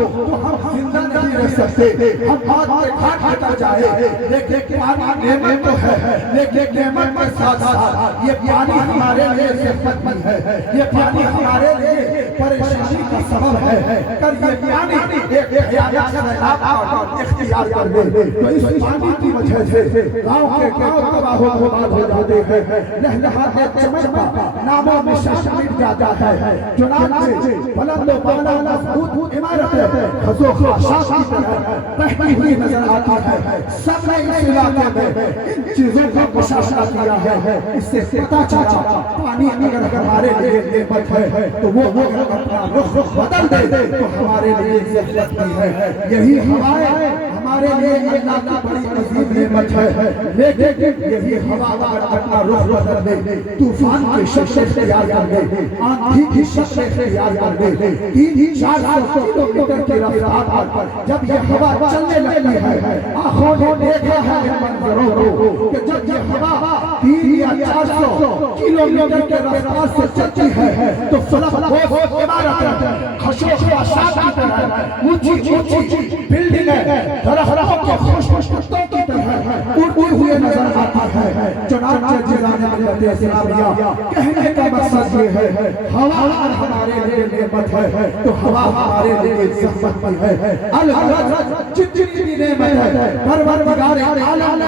تو ہم زندہ نہیں رہ سکتے، ہم موت کے گھاٹ پہ اتر جائے، لیکن پانی نعمت تو ہے، لیکن نعمت کے ساتھ ساتھ یہ پانی ہمارے لیے صفت مند ہے، یہ پانی ہمارے لیے پریشانی کا سبب ہے۔ کر یہ پانی ایک حیات کا اختیار کر لے تو اس پانی کی وجہ سے گاؤں کے گاؤں تباہ و برباد ہو جاتے ہیں، لہلہاتے چمکتا نام و نشان مٹ جاتا ہے، چنانچہ بلند و بالا مضبوط عمارتیں خس و خاشاک کی طرح بہتی ہوئی نظر آتی ہے۔ سب نے اس علاقے میں ان چیزوں کا مشاہدہ کیا ہے، اس سے پتہ چلا پانی اگر ہمارے لیے نعمت ہے تو وہ اگر اپنا رخ بدل دے تو ہمارے لیے ضرورت بھی ہے۔ یہی ہوائیں ہمارے لیے اللہ کی بڑی عظیم نعمت ہے، لیکن یہی ہوا اگر اپنا رخ بدل دے، طوفان کی شکل اختیار کر دے، آندھی کی شکل اختیار کر دے، 300-400 کلومیٹر کی رفتار پر جب یہ ہوا چلنے لگتی ہے، آنکھوں نے دیکھا ہے ان منظروں کو کہ جب یہ ہوا 300 یا 400 کلومیٹر کے رفتار سے چلتی ہے تو فلک بوس عمارتیں خشو خاشاک کی طرح اونچی بلڈنگیں درختوں کے خوش پتوں کی طرح اڑتے ہوئے نظر آتی ہے۔ چنانچہ جیران ملت اسلامیہ کہنے کا مقصد یہ ہے، ہوا ہمارے لیے نعمت ہے تو ہوا ہمارے لیے زحمت بھی ہے۔ الحضرت جتنی بھی نعمت ہے پروردگار عالم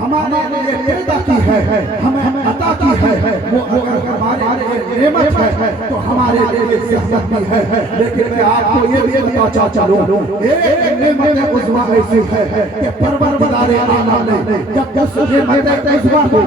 ہمارے لیے پیدا کی ہے، ہمیں عطا کی ہے، وہ اگر ہمارے لیے نعمت ہے تو ہمارے لیے زحمت بھی ہے۔ لیکن میں آپ کو یہ بھی بتا چلوں، ایک نعمت عظمیٰ ایسی ہے کہ پروردگار عالم نے جب اس نعمت عظمیٰ کو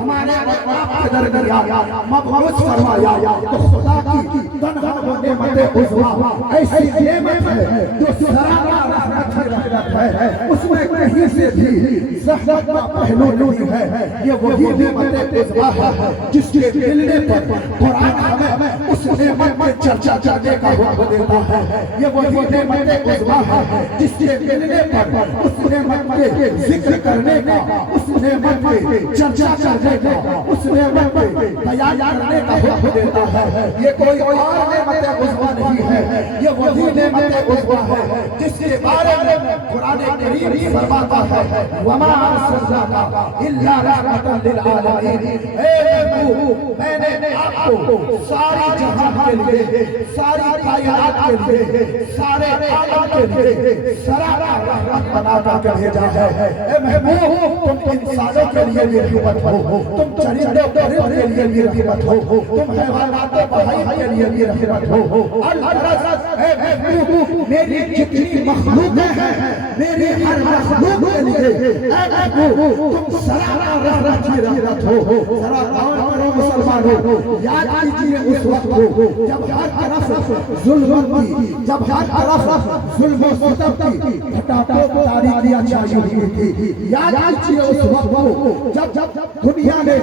ہمارے آپ کے درمیان مبعوث فرمایا تو خدا کی تنہا وہ نعمت عظمیٰ ایسی نعمت ہے جو سراسر رحمت ہے، اس میں کہیں سے بھی زحمت کا پہلو نہیں ہے۔ یہ وہی نعمت عظمیٰ ہے جس کے ملنے پر قرآن ہمیں اس نعمت میں چرچا کرنے کا حکم دیتا ہے۔ یہ وہی نعمت عظمیٰ ہے جس کے ملنے پر اس نعمت کے ذکر کرنے کا، اس نعمت کے چرچا کرنے کا، اس نعمت کے بیان کرنے کا حکم دیتا ہے۔ یہ کوئی اور نعمت عظمیٰ نہیں ہے، یہ وہی نعمت عظمیٰ ہے جس کے بارے میں قرآن کریم فرماتا ہے وَمَا أَرْسَلْنَاكَ إِلَّا رَحْمَةً لِلْعَالَمِينَ۔ اے نبی، میں نے آپ کو ساری جہان کے لیے، ساری کائنات کے لیے، سارے عالم کے لیے سراسر رحمت بنا کر بھیجا ہے۔ اے محبوب، تم انسانوں کے لیے بھی رحمت ہو، تم چرندوں پرندوں کے لیے بھی رحمت ہو، تم حیوانات و بہائم کے لیے بھی رحمت ہو۔ الحضرت اے محبوب، میری جتنی مخلوقیں ہیں، میری ہر مخلوق کے لیے اے محبوب تم سراسر رحمت کی رحمت ہو۔ ذرا غور کرو مسلمانوں، یاد کیجئے اس وقت کو جب ہر طرف ظلم کی، جب ہر طرف ظلم و ستم کی گھٹاٹوں تاریکیاں چھائی ہوئی تھی۔ یاد کیجئے اس وقت کو جب دنیا نے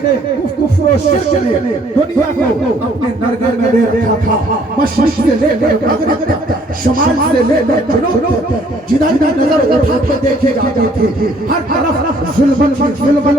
کفر و شرک نے دنیا کو اپنے نرگے میں لے رکھا تھا، مشرق سے لے کر مغرب تک، شمال سے لے کر جنوب تک، جدھر نظر اٹھا کے دیکھی جاتی تھی ہر طرف ظلم